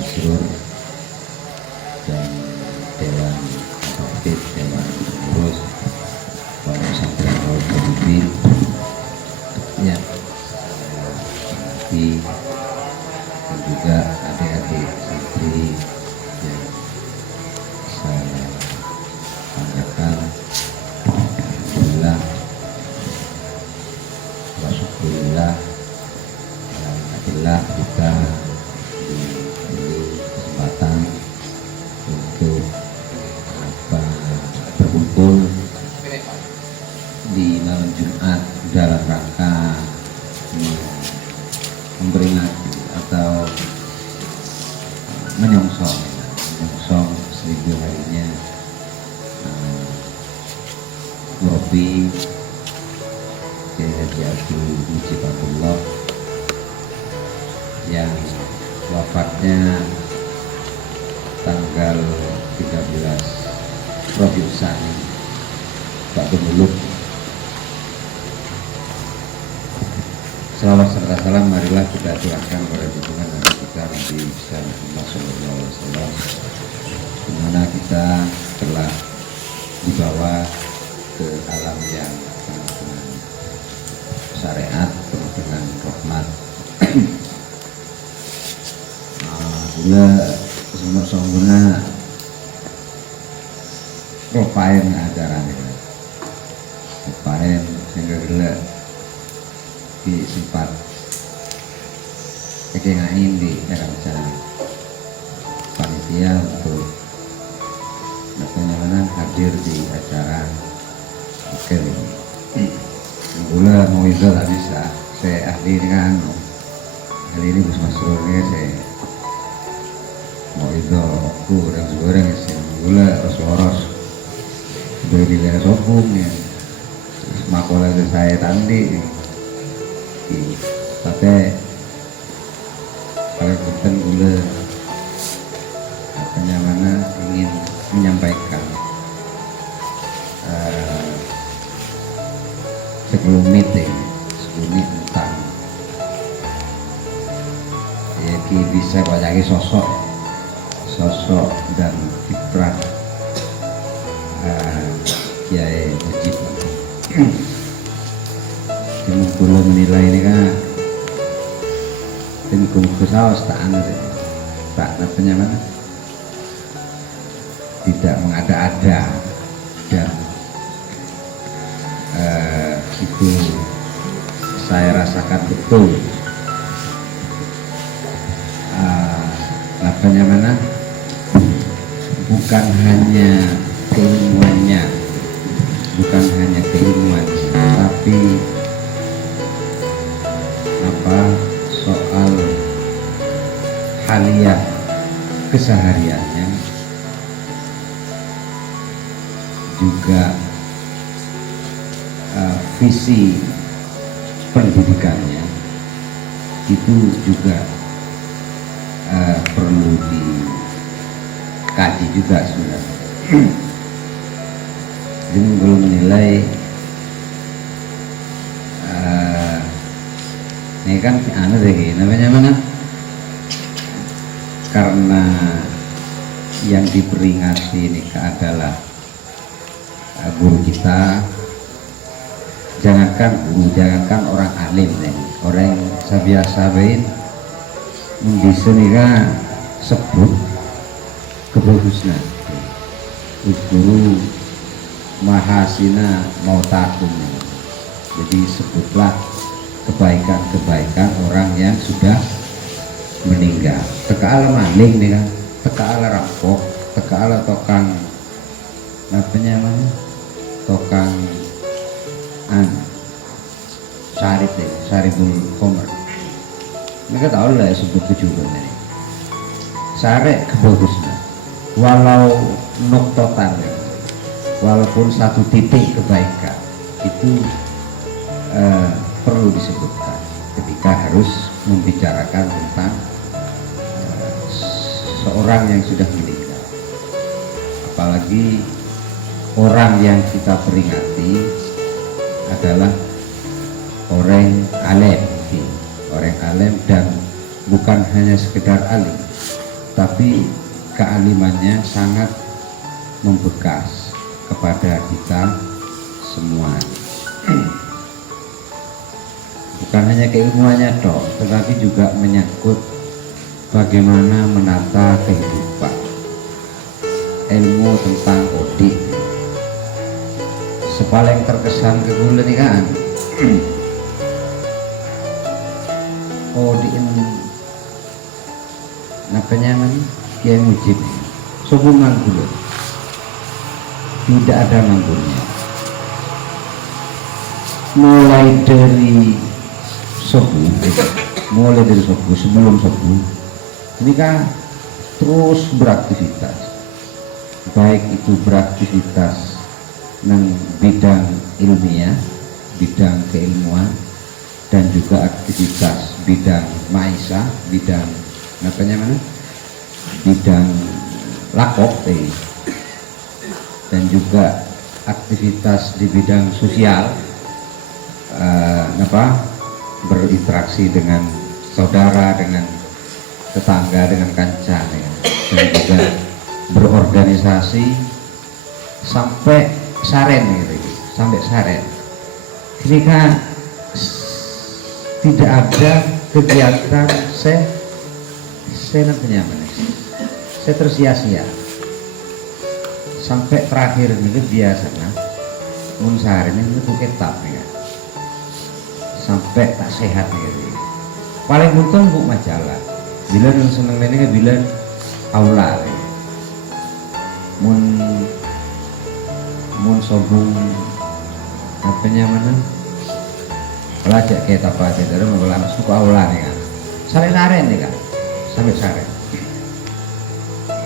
Masrur dan Dewan Aktif, Dewan Pengurus Pondok Pesantren Nurul Huda ya, nanti dan juga adik-adik santri yang saya banggakan. Alhamdulillah, alhamdulillah, alhamdulillah kita diberi kesempatan untuk berkumpul di malam Jumat dalam rangka memperingati atau menyongsong 1000 harinya Murabi Kiai Haji Abdul Mujib Abdullah yang wafatnya tanggal 13 Rabiul Tsani Ba'dul Muluk. Salawat serta salam marilah kita aturkan kepada junjungan Nabi kita Nabi besar Muhammad sallallahu alaihi wasallam, di mana kita telah dibawa ke alam yang penuh dengan syariat, penuh dengan rahmat. Gula sumber-sumbernya rupain ajarannya, rupain sehingga gula disempat kekengain di acara panitia untuk bagaimana hadir di acara kali ini. Gula mau itu tak bisa, saya ahli ini kan, ahli ini Gus Masrurnya saya mau itu aku goreng sih gula ros beri lihat sopungnya makola saya tadi pakai kalau bukan gula apanya mana ingin menyampaikan sekelumit tentang ya bisa banyaki sosok dan kiprah Kiai Mujib. Tim kulo menilai ini kan tim kusaos tak namanya mana tidak mengada-ada dan itu saya rasakan betul apanya mana bukan hanya keilmuannya, tapi soal haliah kesehariannya juga visi pendidikannya itu juga perlu dikaji juga sebenarnya. Jadi belum menilai ini kan namanya mana karena yang diperingati ini adalah guru kita, jangankan orang alim nih, orang biasa bain di sini kan sebut kebagusan guru mahasina mautakum, jadi sebutlah kebaikan orang yang sudah meninggal. Teka ala maling nih kan, teka ala rampok, teka ala tokang tokang saribul komer. Mereka tahu lah sebut kejuruan ini. Sare kebagusan, walau noktotan, walaupun satu titik kebaikan itu perlu disebutkan ketika harus membicarakan tentang seorang yang sudah meninggal, apalagi orang yang kita peringati adalah orang alim dan bukan hanya sekedar alim, tapi kealimannya sangat membekas kepada kita semua. Bukan hanya keilmuannya toh, tetapi juga menyangkut bagaimana menata kehidupan. Ilmu tentang Odi sepaling terkesan ke kula nih kan. Odi ini napanya man Kiai Mujib hubungan kula tidak ada manggurnya, mulai dari subuh sebelum subuh ini kan terus beraktivitas, baik itu beraktivitas nang bidang ilmiah, bidang keilmuan, dan juga aktivitas bidang maisha, bidang bidang lakop, dan juga aktivitas di bidang sosial, berinteraksi dengan saudara, dengan tetangga, dengan kancan, ya. Dan juga berorganisasi sampai saren gitu, sampai saren. Ini kan tidak ada kegiatan saya tersia-sia sampai terakhir ini biasanya mun sehari ini itu kitab ya, sampai tak sehat gitu. Paling untung bu majalah bila yang seneng ini kan bila aula ya. mun sobung apanya mana pelajak kayak apa aja dari mengelola masuk ke aula nih kan sampai saren nih kan, sampai saren.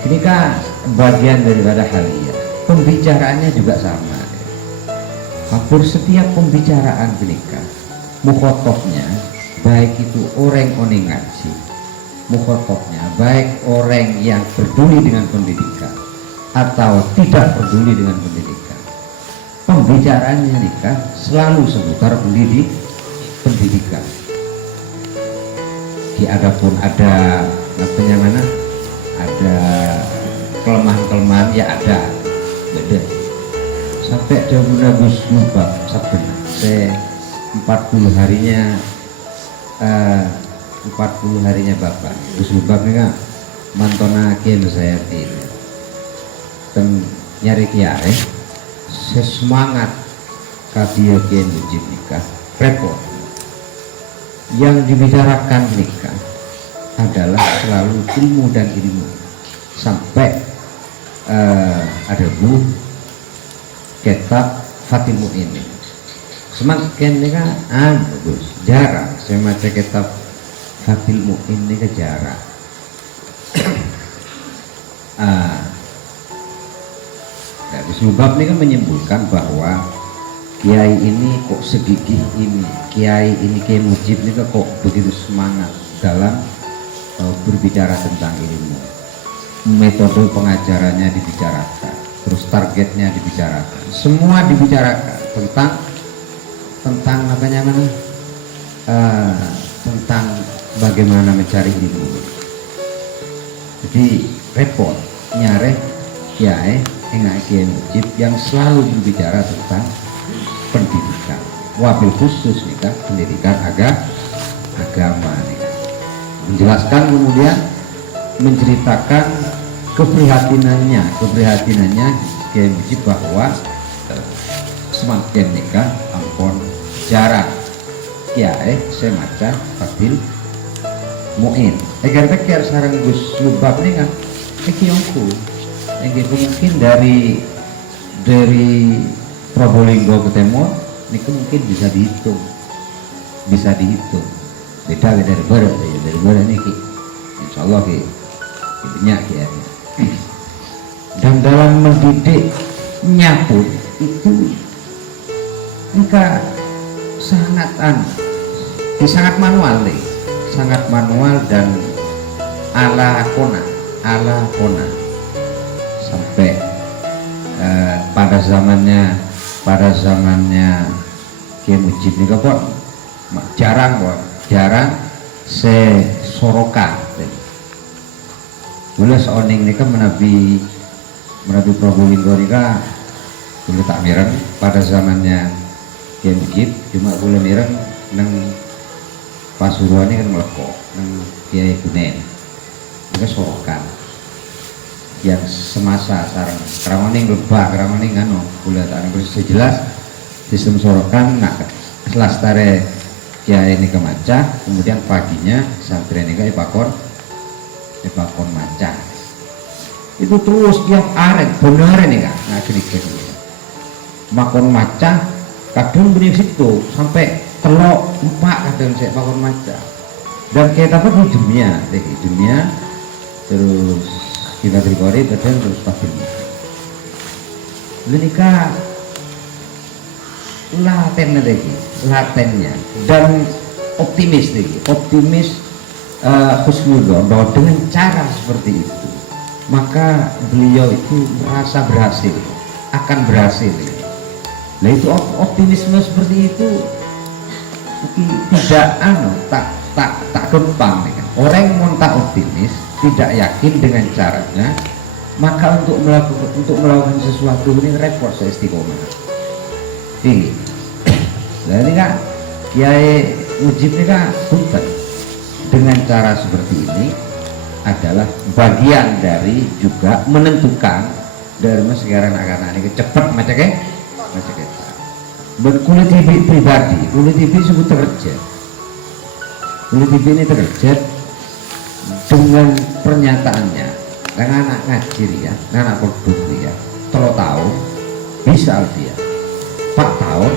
Ini kan bagian daripada haliyah. Pembicaraannya juga sama. Hampir setiap pembicaraan menikah, mukhotobnya baik itu orang ngaji, mukhotobnya baik orang yang peduli dengan pendidikan atau tidak peduli dengan pendidikan, pembicaraannya nikah selalu seputar pendidikan. Adapun ada namanya mana, ada kelemahan-kelemahan ya ada beda. Sampai jauh Gus Lubab sabda saya 40 harinya Bapak Gus Lubab ini kan mantona Kiai Nusayati dan nyari kiai saya semangat kadia Kiai Mujib nikah repot. Yang dibicarakan nikah adalah selalu ilmu dan ilmu, sampai ada bu kitab Fatimmu ini semakin ini kan bagus, jarang saya baca kitab Fatimmu ini ke jarang. Sebab ini kan menyimpulkan bahwa kiai ini kok segigih ini, kiai ini Kiai Mujib ini kok begitu semangat dalam berbicara tentang ilmu, metode pengajarannya dibicarakan, terus targetnya dibicarakan, semua dibicarakan tentang apanya mana, tentang bagaimana mencari ilmu. Jadi repot nyare kiai Kiai Mujib yang selalu berbicara tentang pendidikan, wabil khusus nih kan pendidikan agama nih kan. Menjelaskan kemudian menceritakan keprihatinannya Kiai Mujib bahwa semakin nikah ampun jarang kiai semacam Fatil Muin egar-egar sarang Gus Lubab nih kan kiongku mungkin dari Probolinggo ke Timur ini mungkin bisa dihitung beda dari barat ini insya Allah banyak ya. Dan dalam mendidiknya pun itu mereka sangat manual dan ala kona sampai pada zamannya Kiai Mujib ini kok jarang sorokan Gula seoning nika menabi Probolinggo nika gula tak mireng pada zamannya Kiai Mujib, cuma gula mireng neng Pasuruan ini kan melekok neng Kiai Gunen nika sorokan yang semasa sarang kerawaning lebah kerawaning anu gula tak bersih jelas sistem sorokan nak selastare Kiai ini maca, kemudian paginya santri ini ipakon maca. Itu terus tiap arek benar ini kan, nah gini. Makon maca, kadang bunyi situ sampai telok 4 kadang saya makon maca. Dan kita apa di dunia, terus kita terikori kadang terus pasti. Menikah latennya dan optimis husnuzon bahwa dengan cara seperti itu maka beliau itu merasa akan berhasil. Nah itu optimisme seperti itu tidak tak gampang kan? Orang yang mau tak optimis tidak yakin dengan caranya, maka untuk melakukan sesuatu ini repot seistiqomah. Nah ini kan Kiai Mujib ini kan punten dengan cara seperti ini adalah bagian dari juga menentukan dari sekarang anak-anak ini cepat macam kita berkulit TV pribadi, kulit TV disebut terkerja. Kulit TV ini terkerja dengan pernyataannya dengan anak ngaji ya, anak produk ya, 3 tahun bisa dia 4 tahun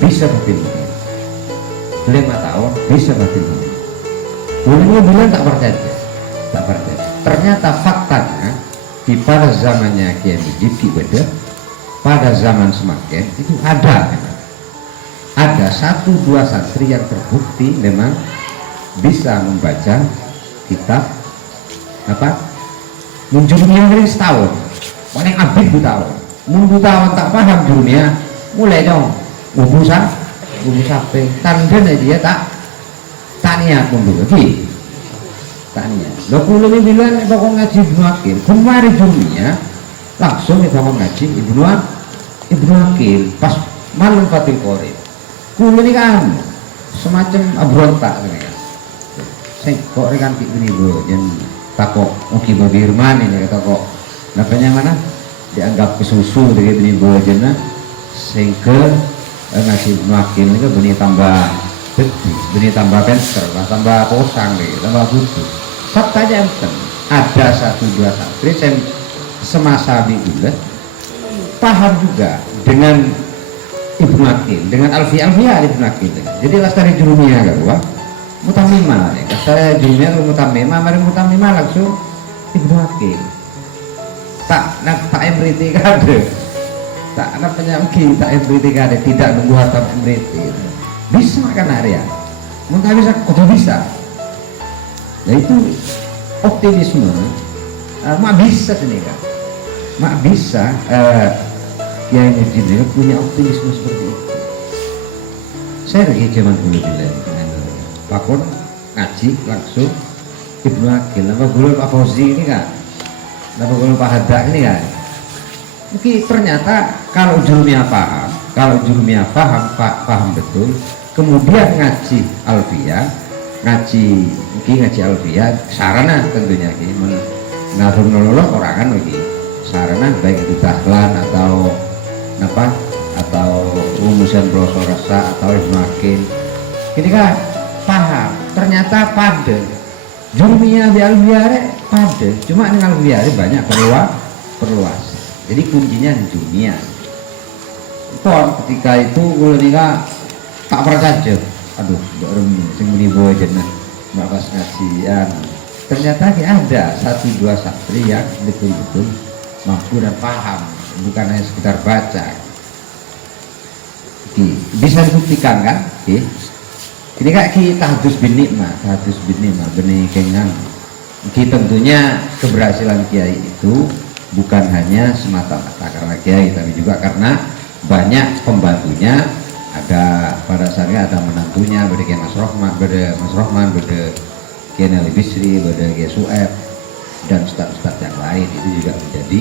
bisa batin ini 5 tahun bisa batin ini. Bolehnya bilang tak percaya. Ternyata faktanya di pada zamannya Kiai Mujib Kibede, pada zaman Semaken itu ada 1-2 santri yang terbukti memang bisa membaca kitab menjurumnya dari setahun paling abid 2 tahun mun 2 tahun tak paham jurumnya mulai dong bubu sape tanda dia tak niat mundur lagi tak niat lo kulo ini bilang bakal ngaji Ibnu Akil kemarin jurumnya langsung bakal ngaji Ibnu Akil pas malam Fatil Qorib kulo ini kan semacam abrontak saya kok rekan ini bro yang takok Uki Babirman ini kata kok napanya mana dianggap kesusu dengan ini bro jena sehingga ngasih makin ini kan benih tambah gede, benih tambah penster, tambah posang deh, tambah butuh. Faktanya ada 1-2 santri yang semasa minggu paham juga dengan Ibnu Akil, dengan Alfiyah Ibnu Akil. Jadi lastari jurumia kan, wah mutamimah nih, lastari jurumia kalau mari mutamimah langsung Ibnu Akil. Tak emriti kade, tak penyamki, tak emriti kade, tidak nunggu harta emriti. Bisa kan area, mungkin bisa, kok bisa. Nah itu optimisme, mak bisa sini kan, mak bisa. Yang Mujib punya optimisme seperti itu. Saya lagi zaman dulu bilang pakon ngaji langsung Ibnu Akil, nama guru Pak Fauzi ini kan, nama guru Pak Hadda ini kan. Mungkin ternyata kalau jurumnya paham betul, kemudian ngaji Alfiyah, ngaji Alfiyah, sarana tentunya ini menabung nolok orang kan lagi sarana baik itu tahlan atau rumusan pelosok rasa atau Ibnu Akil ini kan paham ternyata pada jurumiyah di Alfiyah pada cuma dengan Alfiyah banyak perluas jadi kuncinya di jurumiyah pon ketika itu gue nikah tak percaya aduh sing menibu aja mak pas ngajian ternyata ada 1-2 santri yang betul-betul mampu dan paham bukan hanya sekedar baca. Bisa dibuktikan kan? Ini kak kita hadus bin nikmah benih kenyan. Tentunya keberhasilan kiai itu bukan hanya semata-mata karena kiai, tapi juga karena banyak pembantunya. Ada pada saatnya ada menantunya, beda Kiai Mas Rohman, beda Kiai Nali Bisri, beda Kiai Sueb. dan ustadz-ustadz yang lain itu juga menjadi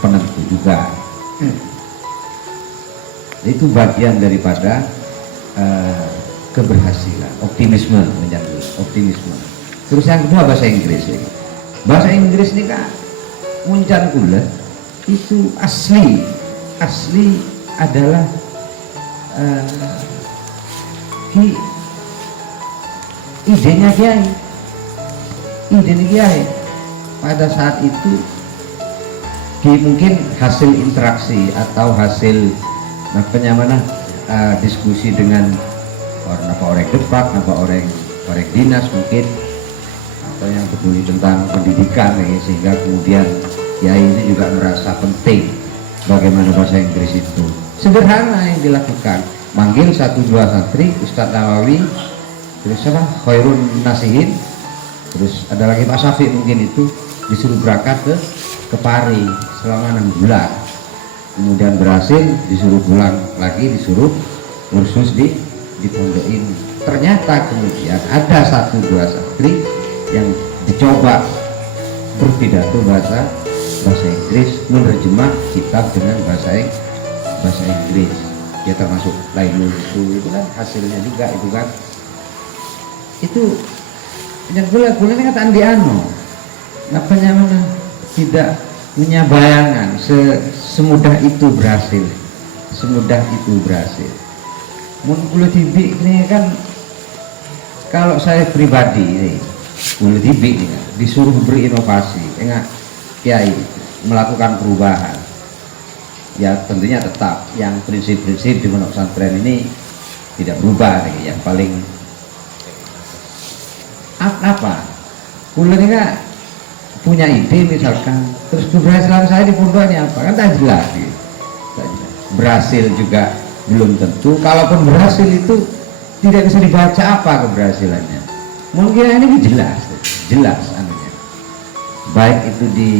penentu juga. Itu bagian daripada keberhasilan, optimisme, menyambut optimisme. Terus yang kedua bahasa Inggris ini. Bahasa Inggris ini kak muncan kula itu asli adalah idenya Kiai pada saat itu mungkin hasil interaksi atau hasil diskusi dengan orang dinas mungkin, atau yang peduli tentang pendidikan sehingga kemudian Kiai ini juga merasa penting bagaimana bahasa Inggris itu. Sederhana yang dilakukan, manggil 1-2 santri, Ustadz Nawawi, terus Khairun Nasihin, terus ada lagi Pak Syafiq mungkin itu, disuruh berangkat ke Pari selama 6 bulan. Kemudian berhasil, disuruh pulang lagi, disuruh kursus di pondok ini. Ternyata kemudian ada 1-2 santri yang dicoba berpidato bahasa Inggris, menerjemah kitab dengan bahasa Inggris. Ya termasuk Lailul itu kan hasilnya juga itu kan. Itu yang bulan ini kata Andi Ano, tidak punya bayangan semudah itu berhasil. Mun kulo tibi ini kan, kalau saya pribadi ini kulo tibi ini kan, disuruh berinovasi, enggak Kiai melakukan perubahan. Ya tentunya tetap yang prinsip-prinsip di pondok pesantren ini tidak berubah. Yang paling apa? Kulo ini kan punya ide misalkan, terus keberhasilan saya di pondok ini apa? Kan tak jelas gitu. Berhasil juga belum tentu. Kalaupun berhasil itu tidak bisa dibaca apa keberhasilannya. Mungkin ini jelas anunya. Baik itu di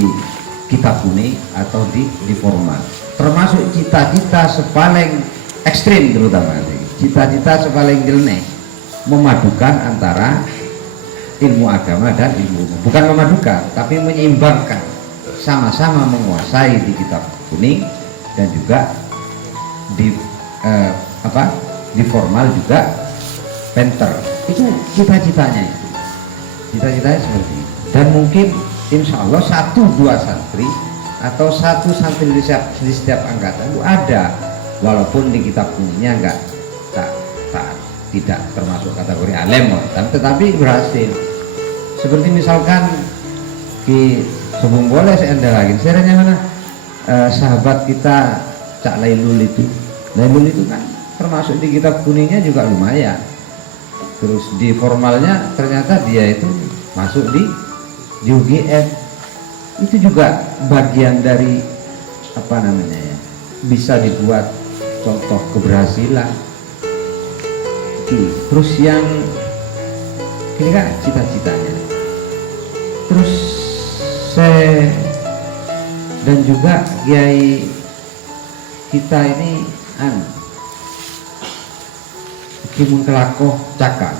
kitab kuning atau di formal. Termasuk cita-cita sepaling ekstrim, terutama cita-cita sepaling jelek memadukan antara ilmu agama dan ilmu umum. Bukan memadukan, tapi menyeimbangkan, sama-sama menguasai di kitab kuning dan juga di formal juga penter. Itu cita-citanya seperti itu. Dan mungkin insya Allah 1-2 santri atau 1 santri di setiap angkatan itu ada, walaupun di kitab kuningnya tidak termasuk kategori alim, tetapi berhasil. Seperti misalkan sebelum boleh saya lagi, serenya mana sahabat kita Cak Lailul itu kan termasuk di kitab kuningnya juga lumayan. Terus di formalnya ternyata dia itu masuk di UGM. Itu juga bagian dari bisa dibuat contoh keberhasilan. Terus yang ini kan cita-citanya. Terus dan juga Kiai kita ini kimun kelakoh cakang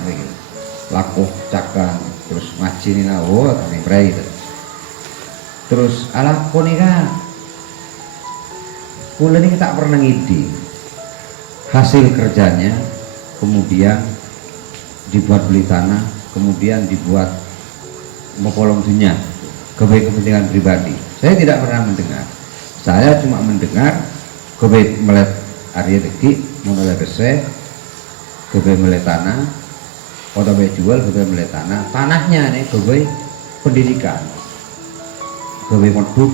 terus macini kami berai gitu. Terus ala konika kula ini tak pernah ngidi hasil kerjanya, kemudian dibuat beli tanah, kemudian dibuat mempolong dunia kepentingan pribadi. Saya tidak pernah mendengar. Saya cuma mendengar kebe melet Arya Deki mulai bese, kebe melet tanah, atau jual kebe melet tanahnya nih kebe pendidikan, kebe moduk,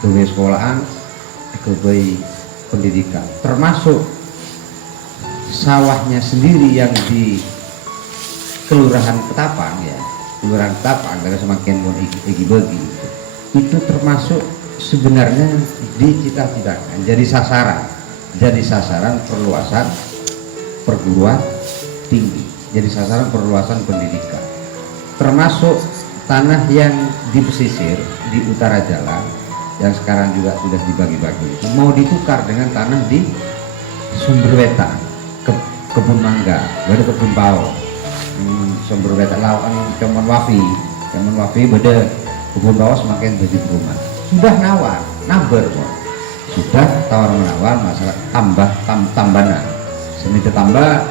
kebe sekolahan, kebe pendidikan, termasuk sawahnya sendiri yang di Kelurahan Ketapang dari semakin pun igi bagi itu termasuk sebenarnya dicita-citakan jadi sasaran perluasan perguruan tinggi, jadi sasaran perluasan pendidikan, termasuk tanah yang di pesisir di utara jalan yang sekarang juga sudah dibagi-bagi itu mau ditukar dengan tanah di Sumber Wetan, kebun mangga, baru kebun pao, Sumber Wetan lawan Kemon Wafi zaman wafi beda kebun bawah semakin jadi perumahan sudah nawar number kok sudah tawar menawar masalah tambana semi tambah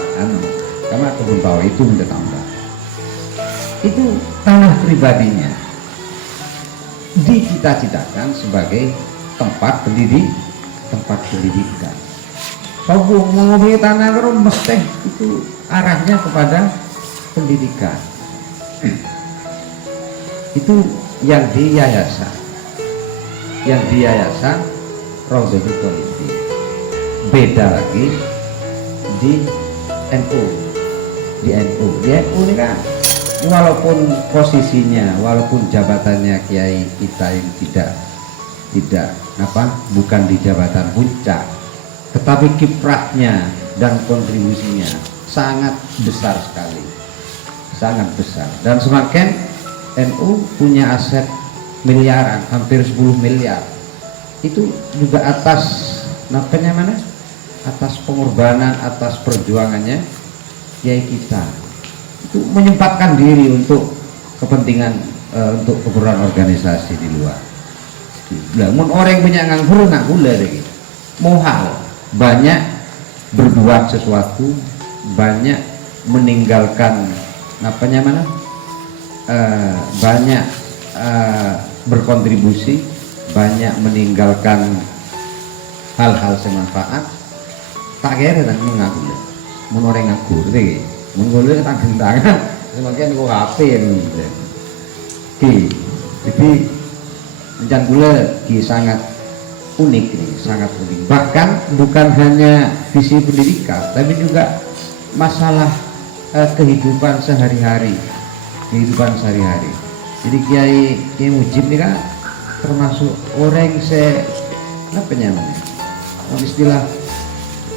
karena kebun bawah itu minta tambah itu tanah pribadinya dicita-citakan sebagai tempat pendidikan. Kalau ngomongin tanah karo mesti itu arahnya kepada pendidikan. Itu yang di yayasan Rawdatul Thalibin. Beda lagi di NU. Di NU ini kan walaupun posisinya, walaupun jabatannya kiai kita yang tidak bukan di jabatan puncak, tetapi kiprahnya dan kontribusinya sangat besar sekali, sangat besar. Dan semakin NU punya aset miliaran, hampir 10 miliar, itu juga atas atas pengorbanan, atas perjuangannya kiai kita. Itu menyempatkan diri untuk kepentingan untuk keperluan organisasi di luar. Namun orang punya nganggur nak gula lagi. Mohal banyak berbuat sesuatu, banyak meninggalkan banyak berkontribusi, banyak meninggalkan hal-hal semanfaat. Tak kira dan mengaku, mun orang ngaku, lagi. Menggolek tangan tangan, semakin kok HP ini. Jadi rencana gula sangat unik ini, sangat unik. Bahkan bukan hanya visi pendidikan, tapi juga masalah kehidupan sehari-hari, Jadi Kiai Mujib ini kan termasuk orang istilah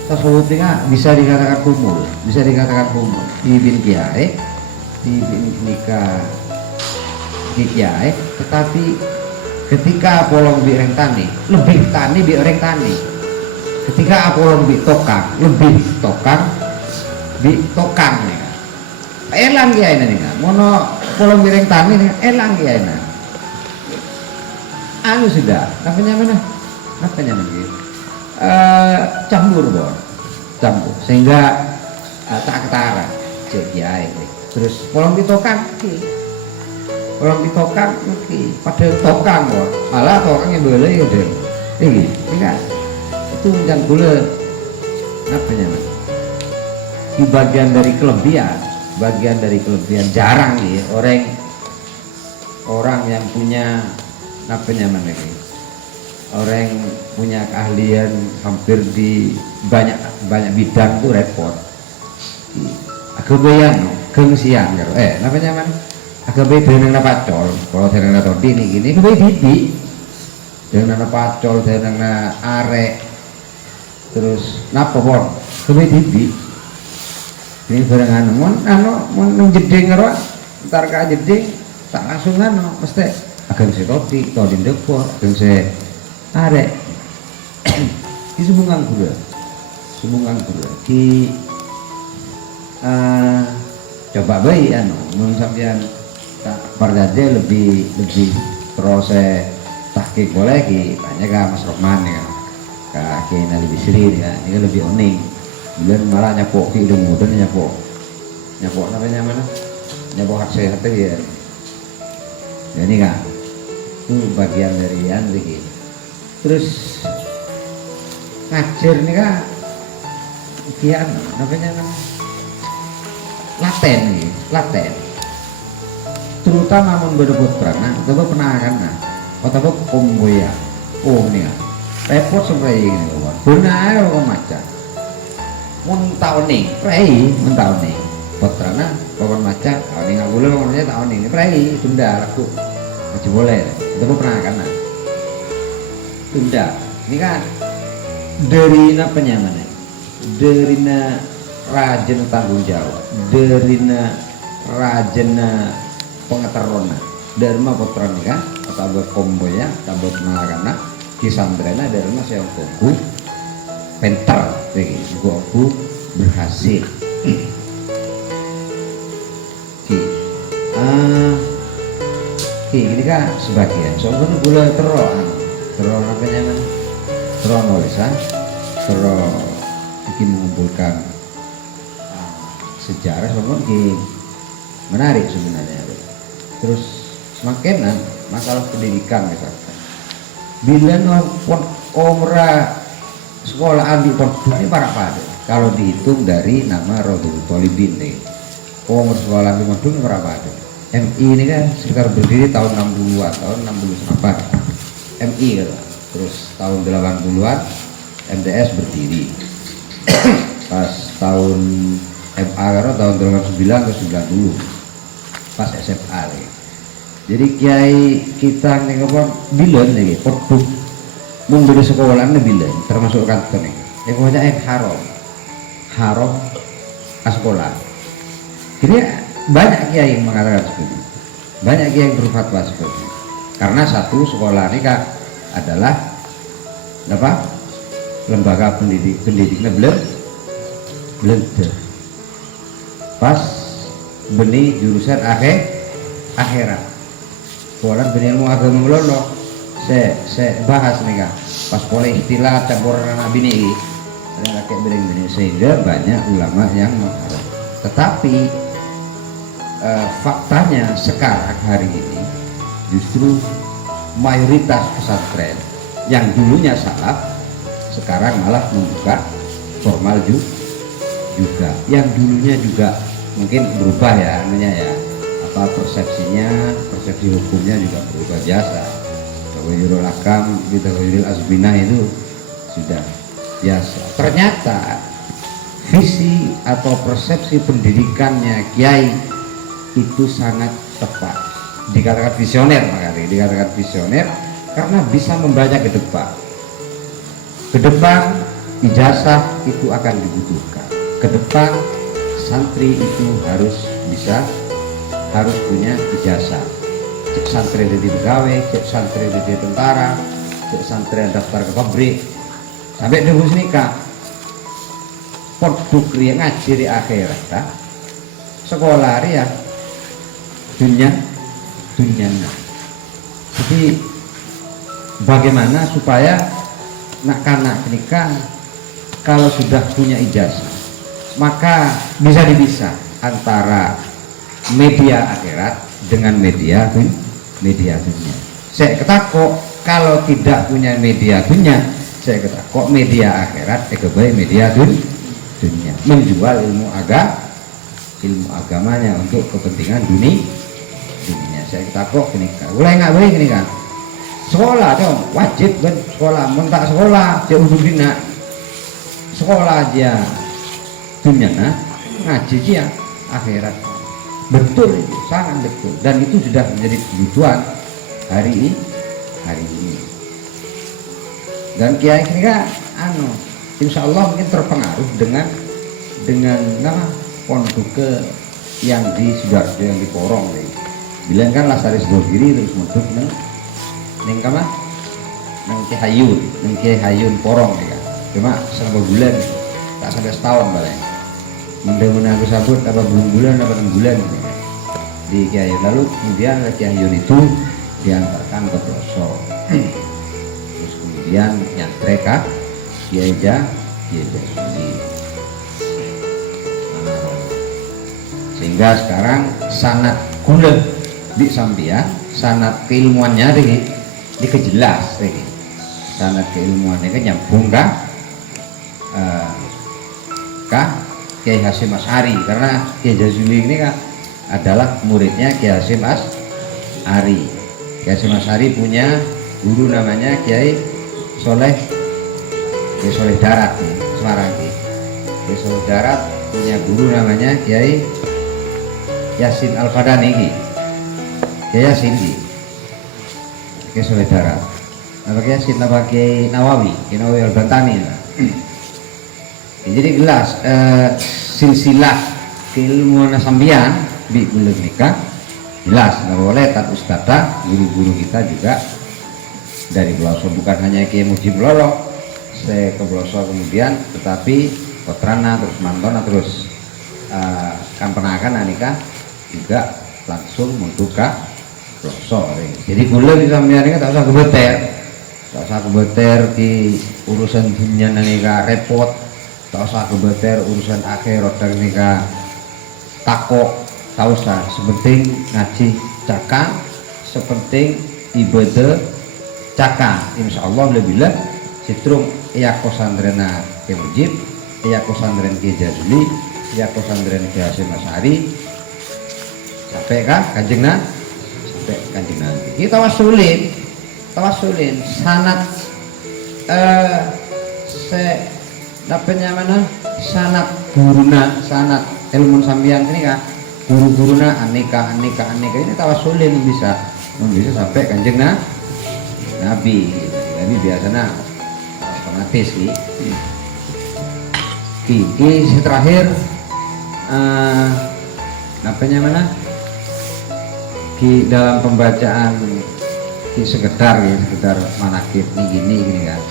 tasawuf ini bisa dikatakan kumul, pimpin kiai, nikah kiai, tetapi ketika polong bi orang tani, lebih tani bi orang tani. Ketika polong bi tokang, lebih tokang bi tokang nih. Elang kiai nih kan, mono polong bi orang tani nih, elang kiai nih. Anu sudah, namanya gitu. Campur sehingga tak ketara kiai terus polong ditokang pada tokang malah tokangnya boleh udah ini itu jangan boleh di bagian dari kelebihan jarang nih orang yang punya orang punya keahlian hampir di banyak bidang itu repot. Agabean gengsian agabe dengan pacol, kalau dengan todi ini gini agabe bibi dengan pacol dengan arek terus napa bon agabe bibi ini barengan mon jeding karo entar ka jeding tak langsung mesti ageng si todi ndekpo ageng si arek di sumbungan gula di coba bayi mun sampean parjaje lebih proses tahqiq boleh ki tanya ke Mas Rohman ya ke Kiai Nali Bisri ya ini lebih unik bulan malah nyapok ki udah mudah nyapok hak sehat ya ini kan itu bagian dari yang begini. Terus ngajar nih kak kian laten terutama berebut pernah atau pernah atau komboya nih repot seperti ini benar macam mentau nih putrana kawan maca ini nggak boleh ngomongnya tahun ini tunda aku masih boleh itu pernah tunda ini kan dari rajin tanggung jawab derina rajana pengetahuan dharma putra nikah atau buat komboya atau buat mengarana kisandrena dharma saya kuku pentar kuku berhasil ini kan sebagian soalnya gula terus namanya kan terus nulisan terus bikin mengumpulkan sejarah soalnya menarik sebenarnya. Terus semakin masalah pendidikan misalkan bila omra sekolah ambil pondok ini para pada kalau dihitung dari nama Rohul Tolibin nih umur sekolah ambil pondok ini para pada MI ini kan sekitar berdiri tahun 60-an tahun 68 MI kan. Terus tahun 80-an MTS berdiri pas tahun MA karena tahun 89 ke 90 pas SMA nih. Jadi kiai kita nih apa bilen nih produk membeli sekolah nih bilen termasuk kantor nih pokoknya haram sekolah. Jadi banyak kiai yang mengatakan seperti itu, banyak kiai yang berfatwa seperti itu karena satu sekolah ini kan adalah apa lembaga pendidiknya blender pas benih jurusan akhirat sekolah benih ilmu agama melolo saya bahas nih kan pas boleh istilah campur anak bini ini ada kayak benih sehingga banyak ulama yang mengharap. Tetapi faktanya sekarang hari ini justru mayoritas pesantren yang dulunya salaf sekarang malah membuka formal juga yang dulunya juga mungkin berubah ya namanya ya apa persepsi hukumnya juga berubah biasa. Tawirul akam di tawirul azbina itu sudah biasa. Ternyata visi atau persepsi pendidikannya kiai itu sangat tepat, dikatakan visioner, makanya dikatakan visioner karena bisa membaca ke depan ijazah itu akan dibutuhkan, ke depan santri itu harus punya ijazah. Cek santri jadi pegawai, cek santri jadi tentara, cek santri daftar ke pabrik sampai debus nikah produk yang ngaji di akhirat sekolah ya dunia. Jadi bagaimana supaya anak-anak nikah kalau sudah punya ijazah maka bisa dipisah antara media akhirat dengan media dunia. Saya ketakok kalau tidak punya media dunia, saya ketakok media akhirat kebaik media dunia menjual ilmu agamanya untuk kepentingan dunia. Saya takut ini kan, mulai nggak boleh ini kan, sekolah dong wajib kan sekolah, mentak sekolah jauh dina sekolah aja dunia ngaji ya akhirat betul itu sangat betul dan itu sudah menjadi kebutuhan hari ini dan kiai ini kan insya Allah mungkin terpengaruh dengan nama pondok yang di Sidoarjo yang di Porong nih. Bilang kan Lasari Sidogiri terus muduk neng kama neng Kiai Hayun Porong ya kan. Cuma selama bulan tak sampai setahun paling. Mudah-mudahan aku sabut apa belum bulan apa 6 bulan ya kan. Di Kiai lalu kemudian Kiai Hayun itu diantarkan ke pelosok. Terus kemudian nyantreka Kiai Jasudi. Sehingga sekarang sanat kula di sambian sanat keilmuannya dikejelas sanat keilmuannya kan nyambung Kiai Hasyim Asy'ari karena Kiai Jazuli ini kan adalah muridnya Kiai Hasyim Asy'ari. Kiai Hasyim Asy'ari punya guru namanya Kiai Soleh Darat nih, Semarang nih. Kiai Soleh Darat punya guru namanya Kiai Yasin Al-Fadani Kiai Yasin Kiai Soleh Darat apa Kiai Yasin apa Kiai Nawawi Al-Bantani jadi jelas silsilah keilmuan sambian di belum nikah jelas nggak boleh tak ustadzah guru-guru kita juga dari pelosok bukan hanya Kiai Mujib Lolo saya ke pelosok kemudian tetapi Kotrana terus Mantona terus Kampenakan nikah juga langsung membuka Plosok. Jadi kula di sampeyan iki tak usah kebeter. Tak usah kebeter di urusan dunia nika repot. Tak usah kebeter urusan akhirat nika takok. Tak usah, sepenting ngaji cakang, sepenting ibadah cakang. Insyaallah bila citrung iya kosandrena ke Mujib, iya kosandren ke Jazuli, iya kosandren ke Hasyim Asy'ari. Sampai kah Kanjeng Nabi? Sampai Kanjeng Nabi. Kita tawasulin sanad dapatnya mana? Sanad guruna, sanad ilmu sambian ini kah? Guru-guruna aneka ini tawasulin bisa sampai Kanjeng Nabi. Nabi biasanya otomatis ki terakhir apanya mana ki dalam pembacaan ki sekedar manakib gini kan,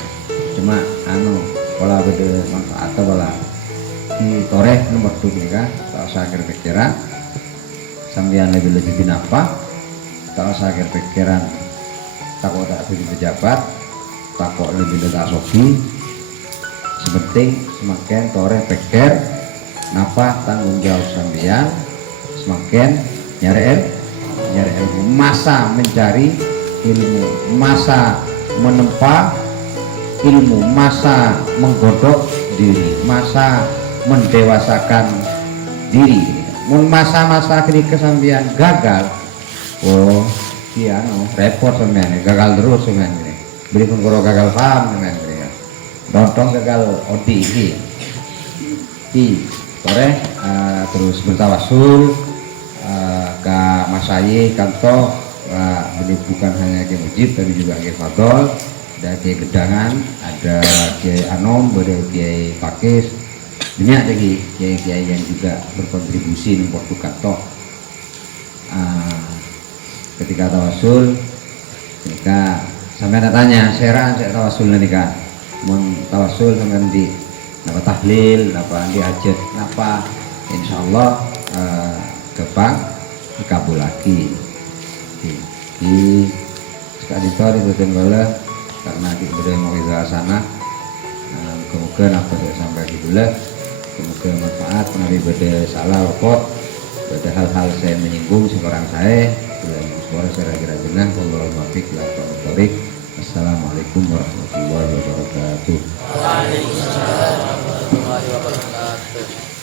cuma pola beda manfaat atau pola ki toreh nomor 2 ini kan, tak usah pikiran sambian lebih binapa, tak usah pikiran takut tak jadi pejabat, takut lebih tak sofi, sepenting semakin toreh pikir napa tanggung jawab sambian, semakin nyari ilmu, masa mencari ilmu, masa menempa ilmu, masa menggodok diri, masa mendewasakan diri. Masa-masa kini kesambian gagal, oh iya repot semuanya, gagal terus semuanya. Beri pun kalau gagal paham semuanya, dontong gagal odi sore terus bertawasul ke Masayi kanto, beli bukan hanya ke Mujib tapi juga ke Fadol, ada ke Gedangan, ada ke Anom, ada ke Pakis, banyak lagi kiai-kiai yang juga berkontribusi untuk kanto. Ketika tawasul, ketika sampai ada tanya, saya tawasul nikah, mau tawasul sampai di napa tahlil, napa di hajat, napa insyaallah depan dikabul lagi. Di sekali tori betul boleh karena di budaya mau ke sana, kemudian apa saya sampai di bulan, kemudian manfaat, nabi beda salah lepot, beda hal-hal saya menyinggung seorang saya. Suara saya kira jenang, wallahu muwaffiq ila aqwamit thoriq. Assalamualaikum warahmatullahi wabarakatuh. Waalaikumsalam warahmatullahi wabarakatuh.